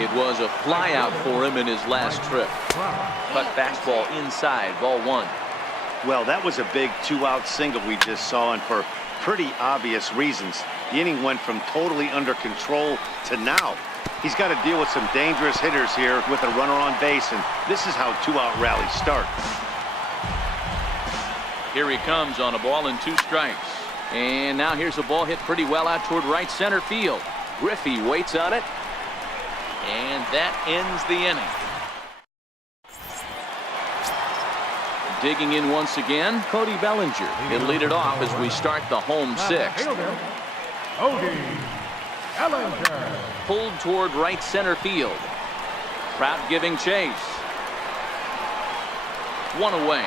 It was a flyout for him in his last trip. Cut fastball inside, ball 1. Well, that was a big 2-out single we just saw, and for pretty obvious reasons. The inning went from totally under control to now. He's got to deal with some dangerous hitters here with a runner on base, and this is how 2-out rallies start. Here he comes on a ball and 2 strikes. And now here's a ball hit pretty well out toward right center field. Griffey waits on it. And that ends the inning. Digging in once again, Cody Bellinger. He'll lead it off as we start the home 6th. Pulled toward right center field. Trout giving chase. 1 away.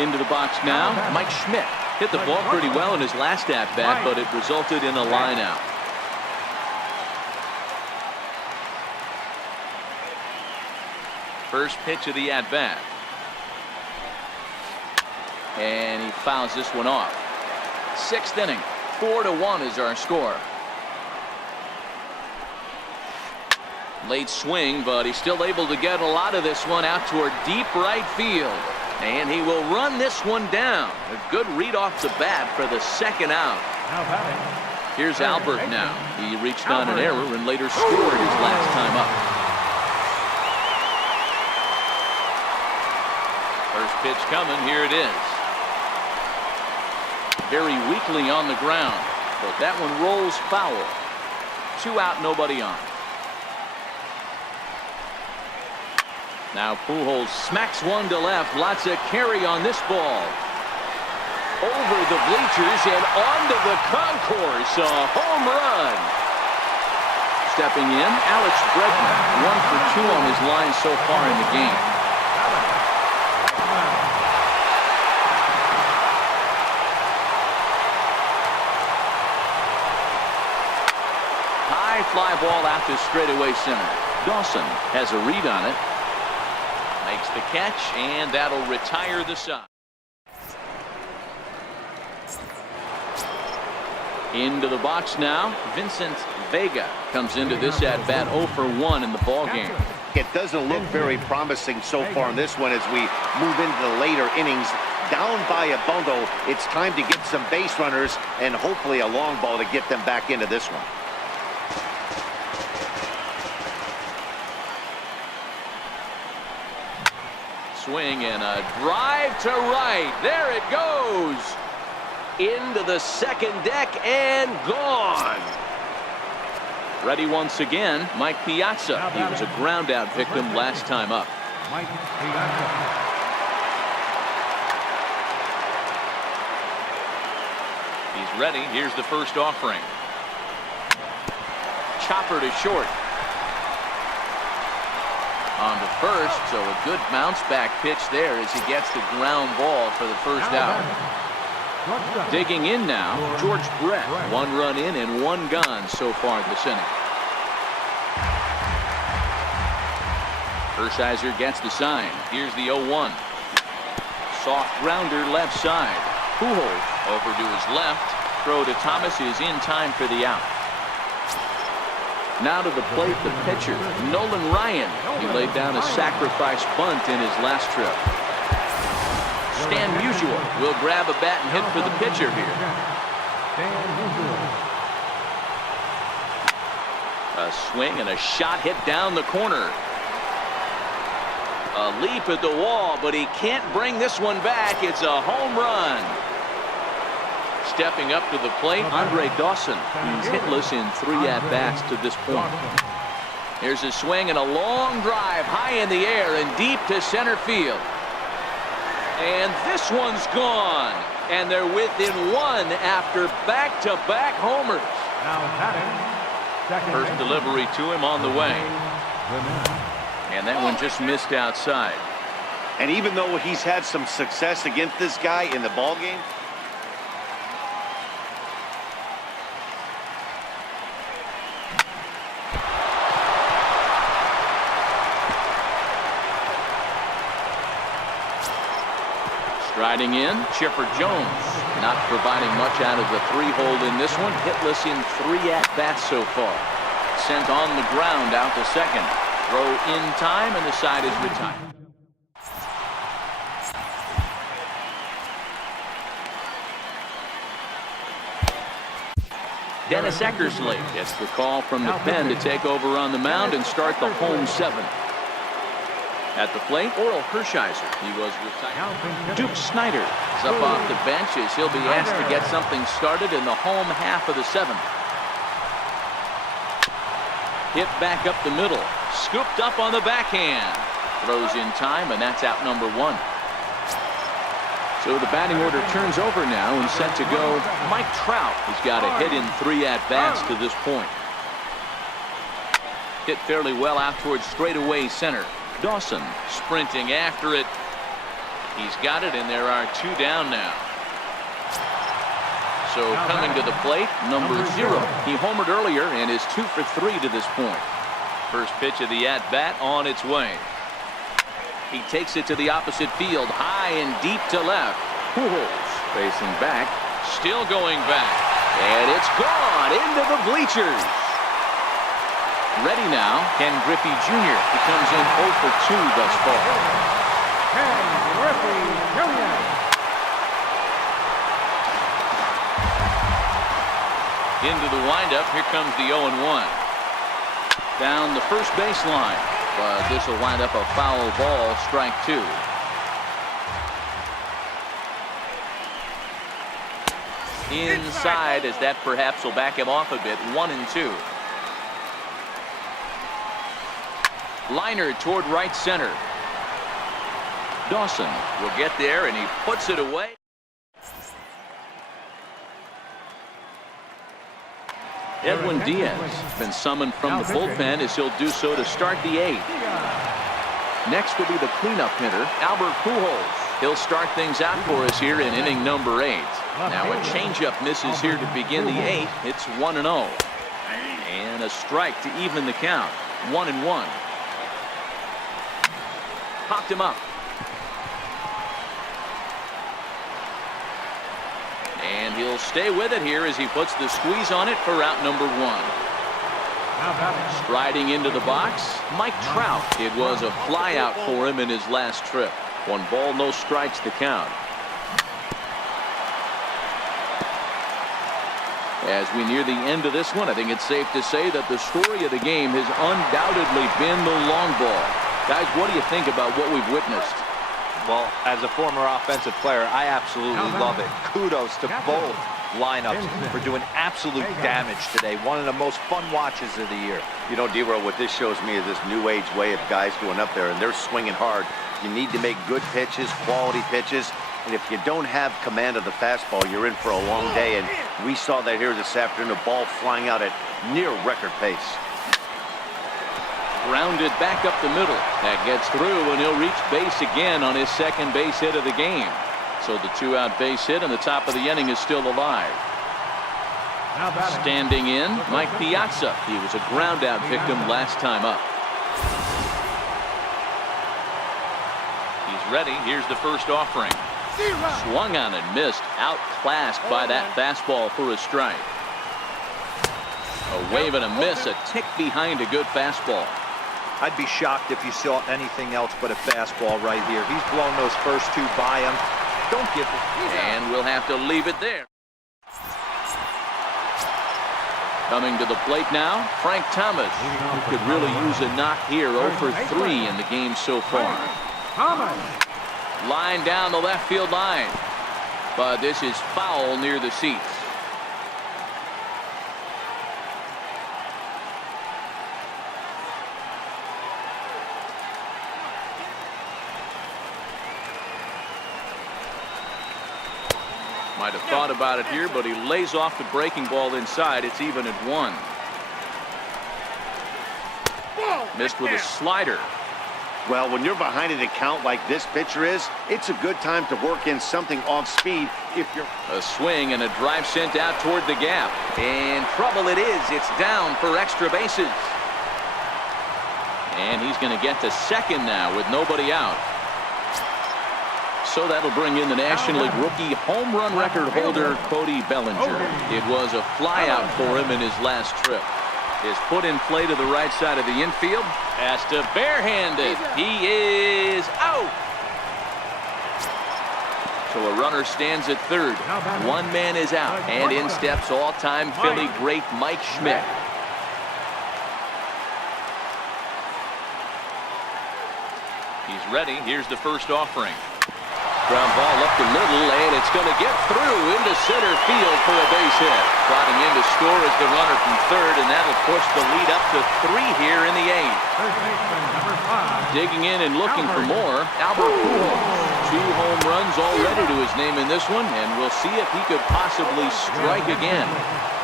Into the box now, Mike Schmidt. Hit the ball pretty well in his last at-bat, but it resulted in a line out. First pitch of the at-bat. And he fouls this one off. 6th inning. 4-1 is our score. Late swing, but he's still able to get a lot of this one out toward deep right field. And he will run this one down. A good read off the bat for the 2nd out. Here's Albert now. He reached on an error and later scored his last time up. First pitch coming. Here it is. Very weakly on the ground, but that one rolls foul. 2 out, nobody on. Now Pujols smacks one to left. Lots of carry on this ball. Over the bleachers and onto the concourse. A home run. Stepping in, Alex Bregman. 1 for 2 on his line so far in the game. High fly ball out to straightaway center. Dawson has a read on it. Makes the catch, and that'll retire the side. Into the box now. Vincent Vega comes into this at bat 0 for 1 in the ball game. It doesn't look very promising so far in this one as we move into the later innings. Down by a bundle, it's time to get some base runners and hopefully a long ball to get them back into this one. Swing and a drive to right. There it goes. Into the 2nd deck and gone. Ready once again, Mike Piazza. He was a ground out victim last time up. He's ready. Here's the first offering. Chopper to short. On to first, so a good bounce back pitch there as he gets the ground ball for the first out. Digging in now, George Brett. 1 run in and 1 gone so far this inning. Hershiser gets the sign. Here's the 0-1. Soft grounder left side. Pujols over to his left. Throw to Thomas is in time for the out. Now to the plate, the pitcher, Nolan Ryan. He laid down a sacrifice bunt in his last trip. Stan Musial will grab a bat and hit for the pitcher here. A swing and a shot hit down the corner. A leap at the wall, but he can't bring this one back. It's a home run. Stepping up to the plate, Andre Dawson. He's hitless in 3 at-bats to this point. Here's a swing and a long drive high in the air and deep to center field. And this one's gone. And they're within 1 after back-to-back homers. First delivery to him on the way. And that one just missed outside. And even though he's had some success against this guy in the ballgame, Riding in, Chipper Jones. Not providing much out of the 3-hole in this one. Hitless in 3 at-bats so far. Sent on the ground out to second. Throw in time, and the side is retired. Dennis Eckersley gets the call from the pen to take over on the mound and start the home 7th. At the plate, Oral Hershiser. He was retired. Duke Snyder is up off the bench as he'll be asked to get something started in the home half of the 7th. Hit back up the middle. Scooped up on the backhand. Throws in time, and that's out number 1. So the batting order turns over now and set to go. Mike Trout has got a hit in 3 at-bats to this point. Hit fairly well out towards straightaway center. Dawson sprinting after it. He's got it, and there are 2 down now. So coming to the plate, number 0. He homered earlier and is 2 for 3 to this point. First pitch of the at-bat on its way. He takes it to the opposite field, high and deep to left. Pujols facing back, still going back, and it's gone into the bleachers. Ready now, Ken Griffey Jr. He comes in 0 for 2 thus far. Ken Griffey Jr. Into the windup, here comes the 0-1. Down the first baseline. But this will wind up a foul ball, strike 2. Inside, as that perhaps will back him off a bit. 1-2. Liner toward right center. Dawson will get there, and he puts it away. Edwin Diaz has been summoned from the bullpen as he'll do so to start the 8th. Next will be the cleanup hitter, Albert Pujols. He'll start things out for us here in inning number 8. Now a changeup misses here to begin the 8th. It's 1-0. And a strike to even the count. 1-1. Popped him up. And he'll stay with it here as he puts the squeeze on it for out number 1. Striding into the box, Mike Trout. It was a fly out for him in his last trip. 1 ball, no strikes to count. As we near the end of this one, I think it's safe to say that the story of the game has undoubtedly been the long ball. Guys, what do you think about what we've witnessed? Well, as a former offensive player, I absolutely love it. Kudos to both lineups for doing absolute damage today. One of the most fun watches of the year. You know, D-Roll, what this shows me is this new age way of guys going up there, and they're swinging hard. You need to make good pitches, quality pitches, and if you don't have command of the fastball, you're in for a long day, and we saw that here this afternoon, a ball flying out at near record pace. Grounded back up the middle. That gets through, and he'll reach base again on his second base hit of the game. So the 2-out base hit and the top of the inning is still alive. Standing in, Mike Piazza. He was a ground out victim last time up. He's ready. Here's the first offering. Swung on and missed. Outclassed by that fastball for a strike. A wave and a miss. A tick behind a good fastball. I'd be shocked if you saw anything else but a fastball right here. He's blown those first 2 by him. Don't give it. And we'll have to leave it there. Coming to the plate now, Frank Thomas, who could really use a knock here. 0 for 3 in the game so far. Line down the left field line. But this is foul near the seats. Might have thought about it here, but he lays off the breaking ball inside. It's even at 1. Missed with a slider. Well, when you're behind in a count like this pitcher is, it's a good time to work in something off speed if you're... A swing and a drive sent out toward the gap. And trouble it is. It's down for extra bases. And he's going to get to second now with nobody out. So that'll bring in the National League rookie home run record holder, Cody Bellinger. It was a flyout for him in his last trip. Is put in play to the right side of the infield. Has to barehand it. He is out. So a runner stands at third. One man is out. And in steps all-time Philly great Mike Schmidt. He's ready. Here's the first offering. Ground ball up the middle, and it's going to get through into center field for a base hit. Trotting in to score is the runner from third, and that'll push the lead up to 3 here in the 8th. Digging in and looking for more, Albert Pujols. 2 home runs already to his name in this one, and we'll see if he could possibly strike again.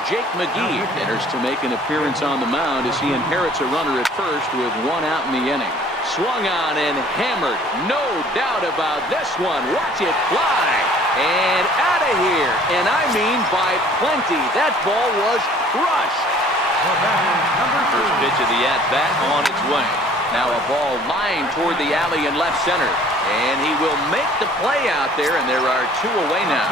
Jake McGee enters to make an appearance on the mound as he inherits a runner at first with 1 out in the inning. Swung on and hammered. No doubt about this one. Watch it fly. And out of here. And I mean by plenty. That ball was crushed. First pitch of the at-bat on its way. Now a ball lined toward the alley in left center. And he will make the play out there, and there are 2 away now.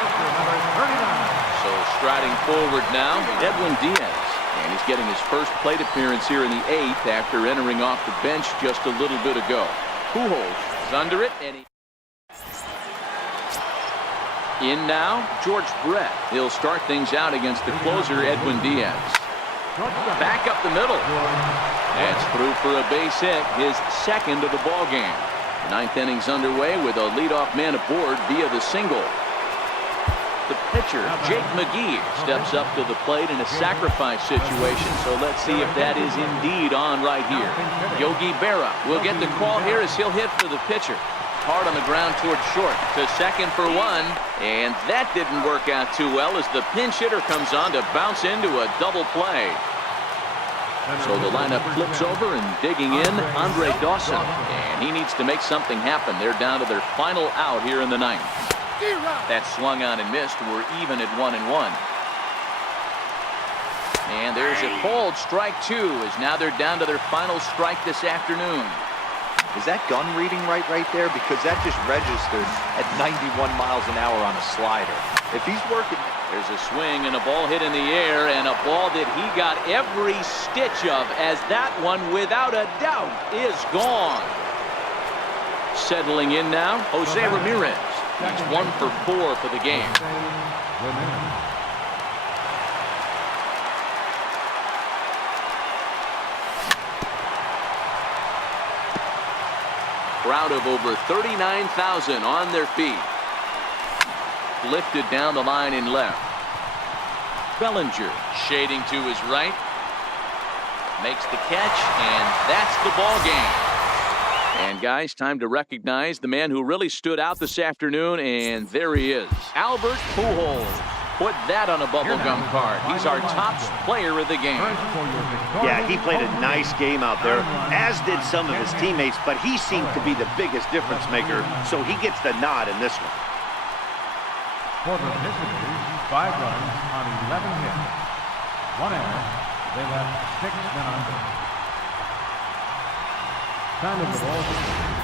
So striding forward now, Edwin Diaz. And he's getting his first plate appearance here in the 8th after entering off the bench just a little bit ago. Pujols is under it, and in now, George Brett. He'll start things out against the closer, Edwin Diaz. Back up the middle. That's through for a base hit, his 2nd of the ball game. 9th inning's underway with a leadoff man aboard via the single. The pitcher, Jake McGee, steps up to the plate in a sacrifice situation, so let's see if that is indeed on right here. Yogi Berra will get the call here as he'll hit for the pitcher. Hard on the ground towards short. To second for 1, and that didn't work out too well as the pinch hitter comes on to bounce into a double play. So the lineup flips over, and digging in, Andre Dawson. And he needs to make something happen. They're down to their final out here in the 9th. That swung on and missed. We're even at 1-1. And there's a called strike 2 as now they're down to their final strike this afternoon. Is that gun reading right there? Because that just registered at 91 miles an hour on a slider. If he's working. There's a swing and a ball hit in the air, and a ball that he got every stitch of, as that one without a doubt is gone. Settling in now, Jose Ramirez. He's 1 for 4 for the game. Crowd of over 39,000 on their feet. Lifted down the line in left. Bellinger shading to his right. Makes the catch, and that's the ball game. And guys, time to recognize the man who really stood out this afternoon, and there he is. Albert Pujols. Put that on a bubblegum card. He's our top player of the game. Yeah, he played a nice game out there, as did some of his teammates, but he seemed to be the biggest difference maker, so he gets the nod in this one. For the visitors, 5 runs on 11 hits. 1 error. They left 6 men on base. Time of the ball,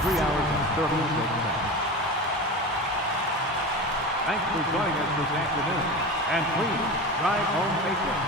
3 hours and 36 minutes. Thanks for joining us this afternoon, and please drive home safely.